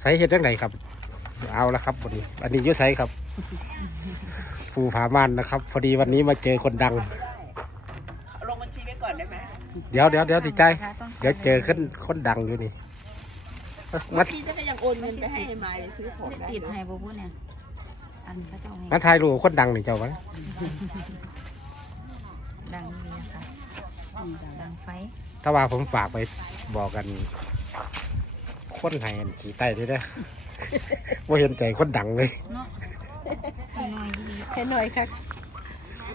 ใส่เห็ดจังไหนครับ เอาละครับวันนี้ อันนี้อยุ่ใส่ครับ ภูผาม่านนะครับ พอดีวันนี้มาเจอคนดัง ลงบัญชีไว้ก่อนได้ไหมเดี๋ยวเดี๋ยวเดี๋ยวติดใจ เดี๋ยวเจอขึ้นคนดังอยู่นี่มาพี่จะก็ยังโอนเงินไปให้มายซื้อของได้ได้ติดให้บ่พูดเนี่ยอันพระเจ้าให้มาถ่ายรูปคนดังนี่เจ้าวะดังดีค่ะดังไฟถ้าว่าผมฝากไปบอกกัน คนไห้อันขี่ใต้ด้วยนะว่าเห็นใจคนดังเลยเนาะให้น้อยดีแค่หน่อยค่ะ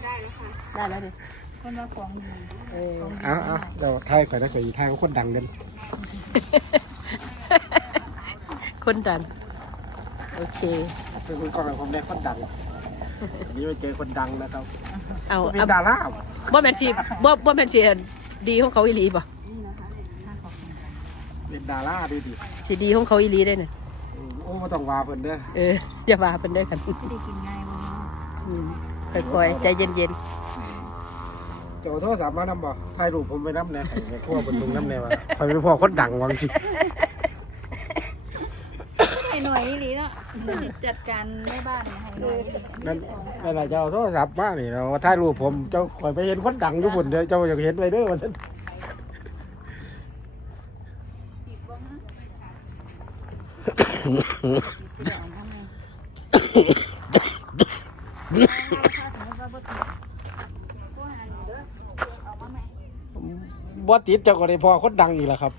ได้แล้วดิคนว่าของดีเออเอาเอาเดี๋ยวถ่ายก่อนนะก่อนอีกถ่ายคนดังเดินคนดังโอเค เป็นคนกล้องผมได้คนดังวันนี้มาเจอคนดังนะครับเอาเป็นเอาดาราบ่แมนชีบ่บ่แมนชีดีของเขาอีหลีป่ะ ถ้าขอบคุณค่ะ เป็นดาราดีดิชีดีของเขาอีหลีได้เนี่ยอืมโอ้ไม่ต้องว่าเพิ่นเด้อเอออย่าว่าเป็นได้อกันไม่ได้กินง่ายวันนี้อืมค่อยๆ ใจเย็นเจ้าโทรศัพท์มานำบ่ถ่ายรูปผมไปนำแน่ให้ทั่วเป็นมึงนำแน่ว่าคอยเป็นพ่อคนดังวังสิให้หน่อยอีหลีเนาะจัดการในบ้านให้หน่อยนั่นนั่นแหละเจ้าโทรศัพท์มานี่เราถ่ายรูปผมเจ้าคอยไปเห็นคนดังอยู่พุ่นเด้อเจ้าอยากเห็นไปเด้อว่าซั่น บอติดเจ้าก็ได้พอคนดังอีกแล้วครับ